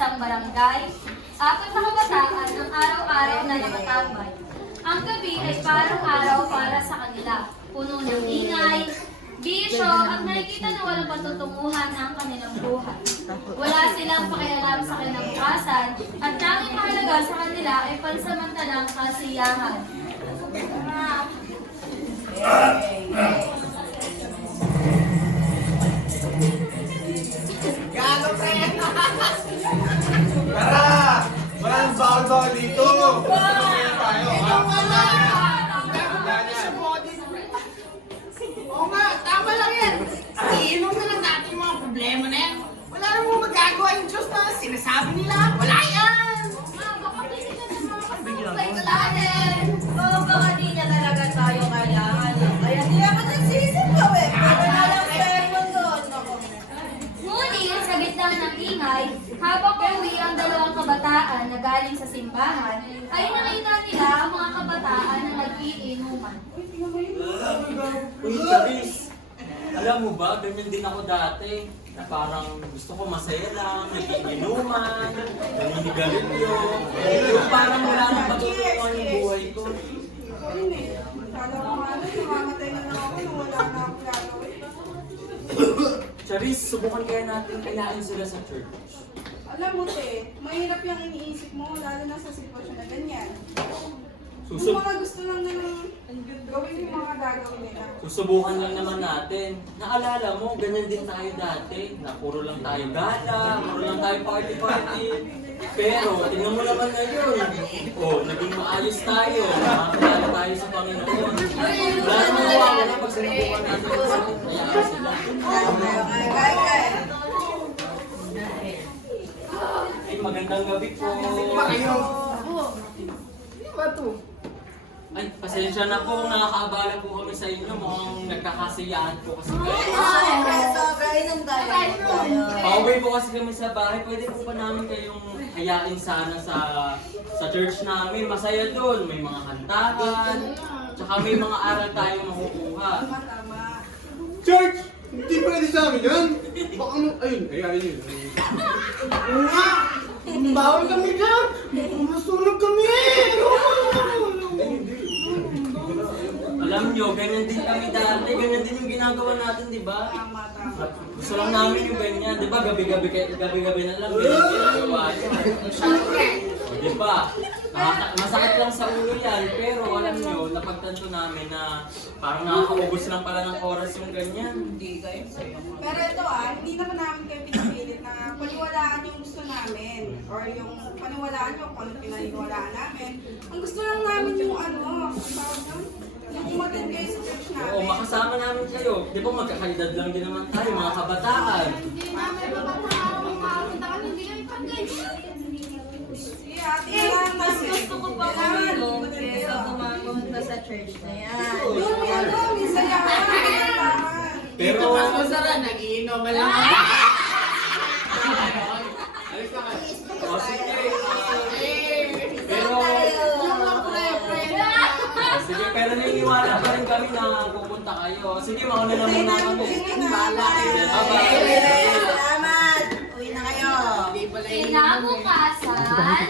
isang barangay. 4 na kabataan ang araw-araw na nakatambay. Ang gabi ay parang araw para sa kanila. Puno ng ingay, bisyo at nakikita na walang patutunguhan ang kanilang buhay. Wala silang pakialam sa kinabukasan at tanging mahalaga sa kanila ay pansamantalang kasiyahan. Gago, pre! Tara! Walang bawal-bawal dito! Tayo, Oo nga, tama lang yan. Iinom na lang natin yung mga problema na yan. Wala namang magagawa yung Diyos na sinasabi nila. Wala yan! Baka busy ka sa mga kasabay ko natin. Oo, baka di niya talaga tayo kailangan. Kaya di ako nagsisipaw eh. Pero na lang sa doon. Ngunit sa gitna ng ingay, habang pauwi ang dalawang kabataan na galing sa simbahan, ay nakita nila ang mga kabataan na nag-iinuman. Uy, Charis! Alam mo ba, ganyan din ako dati. Na parang gusto ko masaya lang, nagiinuman, naninigarilyo. Yung parang wala nang patutunguhan yung buhay ko. Kala ko nga namamatay na lang ako nung wala na akong gagawin. Charis, subukan kaya natin kailangan sila sa church. Alam mo, te, mahirap yung iniisip mo, lalo na sa sitwasyon na ganyan. Yung mga gusto lang na gawin yung mga gagawin nila. Susubukan lang naman natin. Naalala mo, ganyan din tayo dati. Na puro lang tayo gala, puro lang tayo party-party. Pero, tingnan mo naman ngayon. Oh, naging maayos tayo. Makakilala tayo sa Panginoon. Wala namang mawawala pag sinubukan natin yung sakit. Kaya sila. Ay, magandang gabi po. Ano ba ito? Ay, pasensya na po. Nakakaabala po kami sa inyo. Mukhang nagkakasiyahan po kasi kayo. Pauwi po kasi kami sa bahay. Pwede po pa namin kayong hayain sana sa church namin. Masaya doon. May mga kantahan. Tsaka may mga aral tayong makukuha. Church! Hindi pwede sa amin yan! Baka ano, ayun, ayun. Oo nga! Bawal kami dyan! Masunog kami! Alam nyo, ganyan din kami dati. Ganyan din yung ginagawa natin, di ba? Gusto lang namin yung ganyan. Di ba? Gabi-gabi na lang. Ganyan ginagawa nyo. O, di ba? Masakit lang sa ulo yan. Pero alam nyo, napagtanto namin na parang nakakaubos lang pala ng oras yung ganyan. Pero ito hindi naman namin kayo pinipilit na paniwalaan yung gusto namin. Or yung paniwalaan nyo kung ano pinaniwalaan namin. Ang gusto lang namin yung ang tawag doon? Yung umatin kayo sa church namin. Oo, makasama namin kayo. Di ba magkakaedad lang din naman tayo, mga kabataan. Hindi namin mapapakapunta kami, hindi kami pag-ganyan. Sige, ate lang. Mas gusto ko pa kumilong kaysa pumunta sa church na yan. Yung minsan yan. Pero, Nag-iinom ka lang. Alis na kayo. o sige, pero, sige, pero naniniwala pa rin kami na pupunta kayo. Sige, mauna na muna kami. Bye-bye. Salamat! Uwi na kayo. Kinabukasan,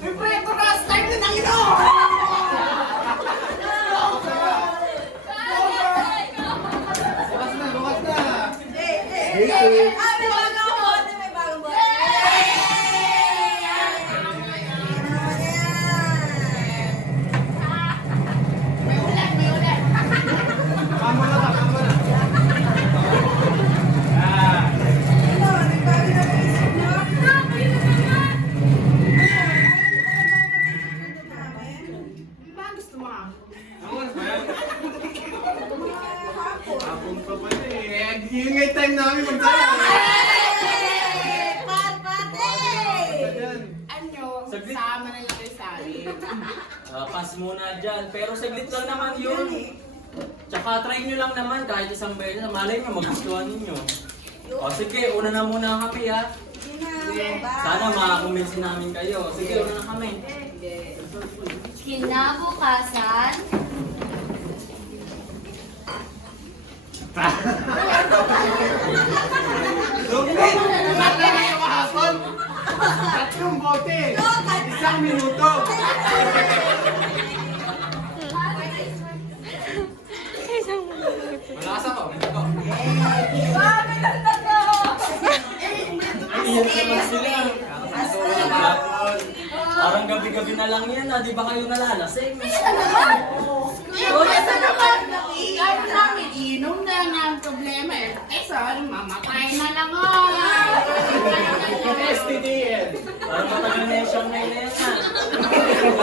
Ito na, start na ng ino! Bukas na, bukas na! May bagong bote, may bagong bote. Kama na ka, kama na! Ah! Ba gusto mo? Ang oras ba yan? Hapon pa pala eh. Yun nga yung time namin magsaya. Ayan. Ano? Saglit. Sama na lang kayo sa amin. Pass muna dyan. Pero saglit lang naman yun. Tsaka try nyo lang naman kahit isang beses. Malay nyo, magustuhan ninyo. O sige, una na muna kami ha. Sana makakumbinsi namin kayo. Sige, una na kami. kinabukasan, ilang minuto. Malakas ako. Bakit ang totoo? Iyan naman sila. Parang gabi-gabi na lang yan, di ba kayo nalalasing? Ito naman, kahit namin inom na nga ang problema eh. Eh, sorry, mamatay na lang STDN. Parang matagal na yung siyang na yan na.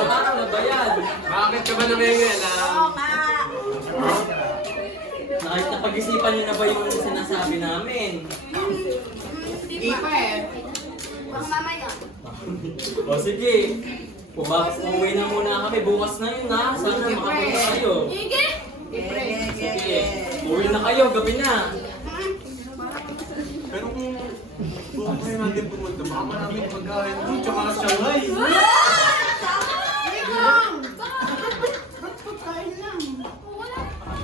Araw na ba yan? Bakit ka ba namingin? Nakita pag-isipan niyo na ba yung sinasabi namin? Hindi pa eh. Pang mamaya. O sige, umuwi na muna kami. Bukas na yun ha. Sana makapunta kayo. Sige! Sige, uwi na kayo. Gabi na. Pero kung bukas kayo natin pumunta, baka maraming pagkain doon, tsaka sa Shanghai. Pagkain lang.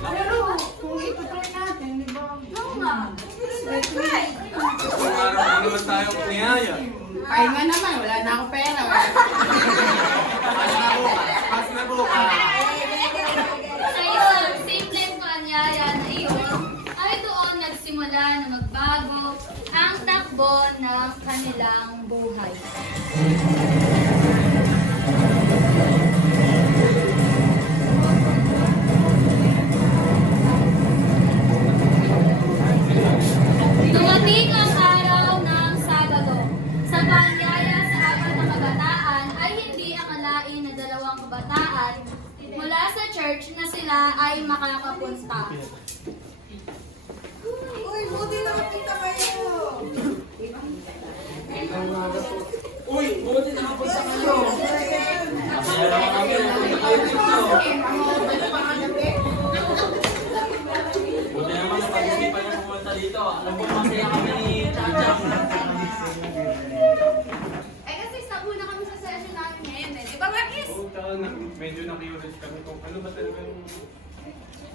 Pero kung ipatry natin, di ba? Oo nga. Kung araw naman tayong niyaya. Pahinga naman, wala na akong pera. Pas na bukas. Sa isang simpleng paanyaya na iyon, ay doon nagsimula na magbago ang takbo ng kanilang buhay. Dumating ang araw ng Sabado. Sa paanyaya sa apat na kabataan ay hindi akalain na dalawang kabataan mula sa church na sila ay makakapunta. Uy, buti nakapunta kayo. Uy, buti nakapunta kayo. Masaya naman kami. Napunta kayo dito. Buti naman na pag-isipan niyo pumunta dito. Alam ko masaya kami ni Chacha. Eh kasi sabuna kami sa session namin ngayon eh. Di ba, Marquis? Medyo na-curious kami kung ano ba talaga yung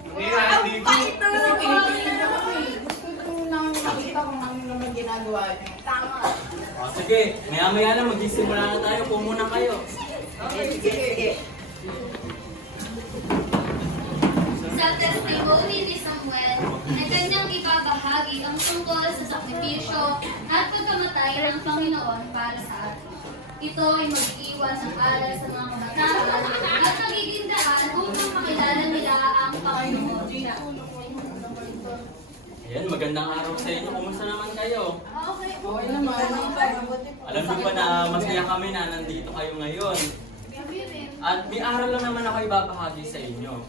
nangyayari dito. Kasi pinipilit ako eh. Gusto ko nang makita kung ano naman ginagawa niya. Tama. O sige, maya-maya na magsisimula na tayo. Pumuna kayo. Sa testimony ni Samuel ay kanyang ibabahagi ang tungkol sa sakripisyo at pagkamatay ng Panginoon para sa atin. Ito ay mag-iwan ng aral sa mga kabataan at magiging daan upang makilala nila ang Panginoon. Ayan, magandang araw sa inyo. Kumusta naman kayo? Okay. Okay naman. Alam niyo ba na masaya kami na nandito kayo ngayon? Kami rin. At may aral lang naman ako ibabahagi sa inyo.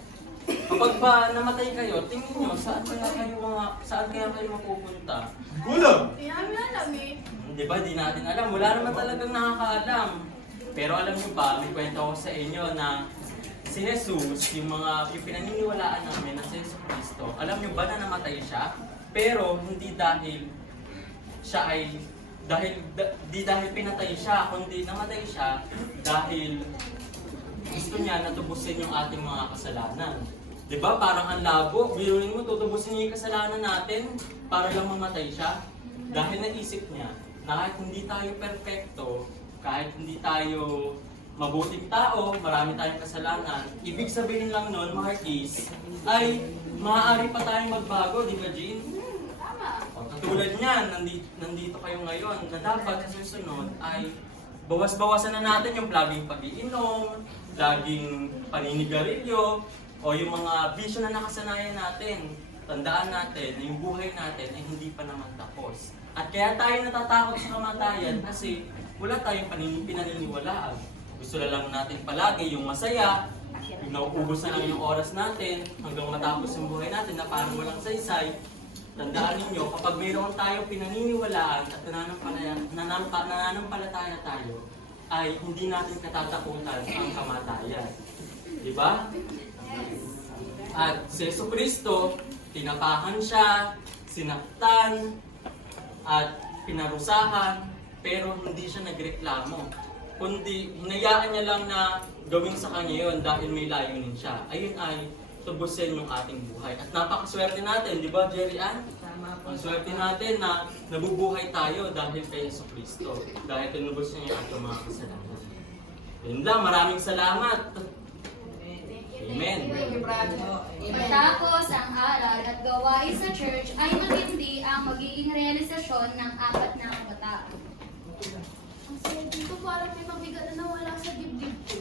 Kapag ba namatay kayo, tingin nyo, saan kaya kayo mapupunta? Gulam! Hindi namin alam eh. Di ba, di natin alam. Wala naman talagang nakakaalam. Pero alam nyo ba, may kwento ko sa inyo na si Jesus, yung pinaniniwalaan namin na si Jesus Cristo, alam nyo ba na namatay siya? Pero hindi dahil siya ay, di dahil pinatay siya, kundi namatay siya dahil gusto niya na tubusin yung ating mga kasalanan. Di ba? Parang ang labo. Biruin mo, tutubusin niya yung kasalanan natin para lang mamatay siya. Dahil naisip niya na kahit hindi tayo perfecto, kahit hindi tayo mabuting tao, marami tayong kasalanan, ibig sabihin lang nun, Marquis, ay maaari pa tayong magbago, di ba, Jean? O, katulad niyan, nandito kayo ngayon, na dapat sa susunod ay bawas-bawasan na natin yung laging pag-iinom, laging paninigarilyo, o yung mga bisyo na nakasanayan natin. Tandaan natin na yung buhay natin ay hindi pa naman tapos. At kaya tayo natatakot sa kamatayan kasi wala tayong pinaniniwalaan. Gusto na lang natin palagi yung masaya, yung nauubos na lang yung oras natin hanggang matapos yung buhay natin na parang walang saysay. Tandaan ninyo, kapag mayroon tayong pinaniniwalaan at nananampalataya tayo, ay hindi natin katatakutan ang kamatayan. Di ba? At si Jesucristo, tinapakan siya, sinaktan, at pinarusahan, pero hindi siya nagreklamo. Kundi hinayaan niya lang na gawin sa kanya yun dahil may layunin siya. Ayun ay tubusin yung ating buhay. At napakaswerte natin, di ba, Jerry Ann? Ang swerte natin na nabubuhay tayo dahil kay Jesucristo. Dahil tinubos niya yung ating mga kasalanan. Yun lang, maraming salamat. Amen. Matapos ang aral at gawain sa church ay matindi ang magiging realisasyon ng 4 na kabataan. Ang saya dito parang may mabigat na nawala sa dibdib ko.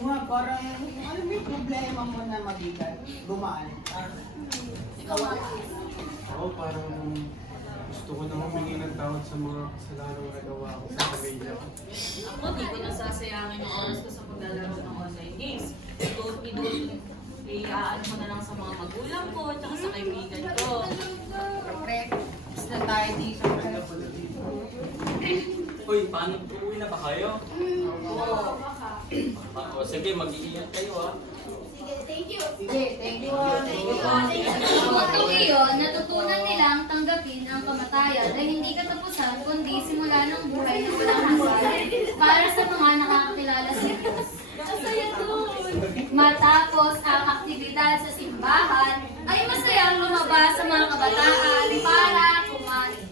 Nga, parang, ano may problema mo na mabigat? Gumaan. Ikaw, Marcos. Ako parang gusto ko na humingi ng tawad sa mga kasalanang nagawa ko sa pamilya ko. Ako, di ko nasasayangin yung oras ko sa paglalaro ng online games. I-aan ko na lang sa mga magulang ko, tsaka sa kaibigan ko. Practice na tayo dito. Uy, paano uwi na ba kayo? O sige, mag-iingat kayo ha. Sige, thank you. Sige, thank you. Sa motong iyon, natutunan nilang tanggapin ang kamatayan na hindi katapusan kundi simula ng buhay na walang hanggan para sa mga nakakakilala sa Diyos. Masaya doon! Matapos ang aktibidad sa simbahan, ay masayang lumabas sa mga kabataan para kumain.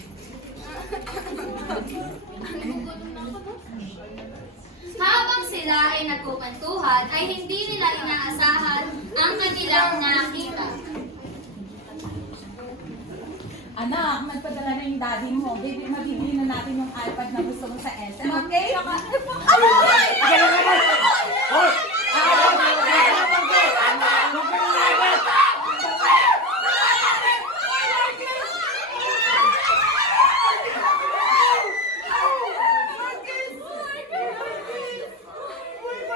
Habang sila ay nagkukwentuhan, ay hindi nila inaasahan ang kanilang nakita. Anak, magpadala na yung daddy mo. Baby, mabibili na natin yung iPad na gusto mo sa SM, okay?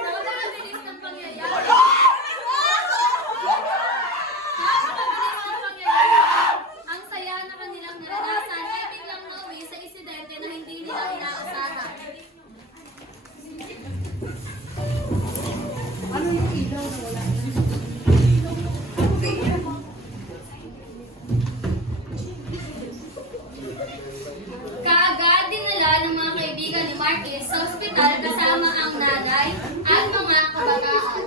Napakabilis ng pangyayari. Napakabilis ng pangyayari. Ang saya na kanilang naranasan ay biglang nauwi sa insidente na hindi nila inaasahan. Kaagad dinala ng mga kaibigan ni Marquez sa ospital kasama ang nanay at mga kabataan.